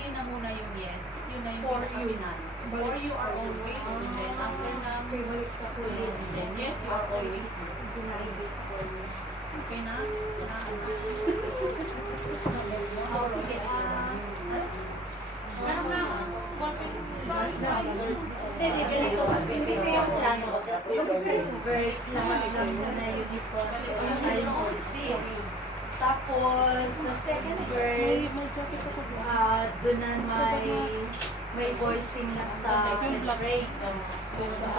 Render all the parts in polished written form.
hindi na muna yung yes, yun na yung For you. pinaka-final. So, for you are always, and then after ng, Okay, balik sa and then yes, you are always no. Okay na? Oh, sige. Ano nga? Hindi, ganito. Ganito yung plano ko. Yung first verse naman na unison, ay voicing. Tapos, sa second verse, doon na may voicing na sa break.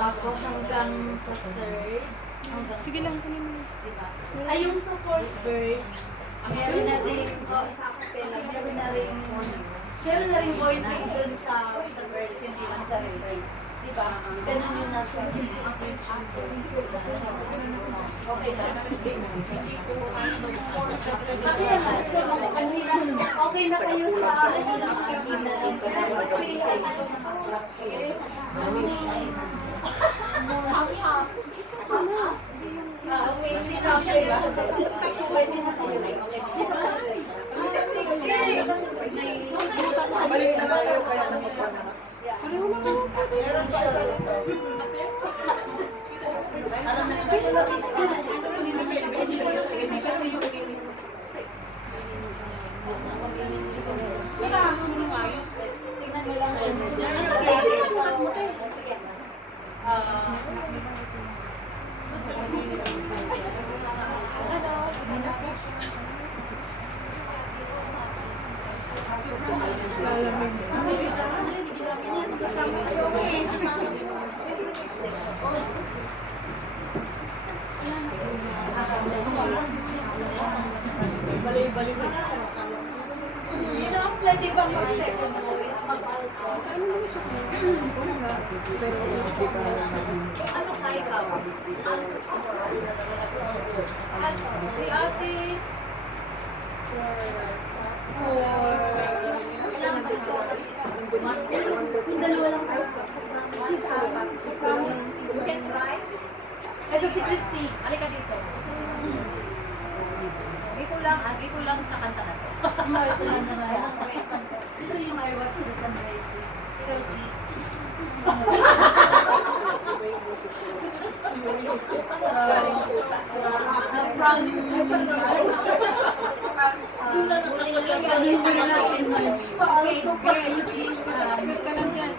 Tapos hanggang sa third, Sige lang, kunin mo. diba? Ay, yung sa fourth verse, meron na rin, sa acapella, meron na rin voicing dun sa verse, hindi lang sa refrain. Diba? Ganun yung nasa YouTube. Okay lang. Okay na kayo sa kasi okay, sinabi pwede na kayo. Balik na lang kayo kaya naman po na. Meron pa sa dito. Alam na tingnan mo lang. Sige. Balik na. You know, pwede bang mag-second voice, mag-alto? Ano ka ikaw? Alto. Si ate. Yung dalawa lang tayo. You can try. Ito si Christy. Halika dito. Ito si Christy. Dito lang sa kanta na to. Ito lang naman. Dito yung I watch the sunrise. Ikaw, G. Excuse ka lang dyan.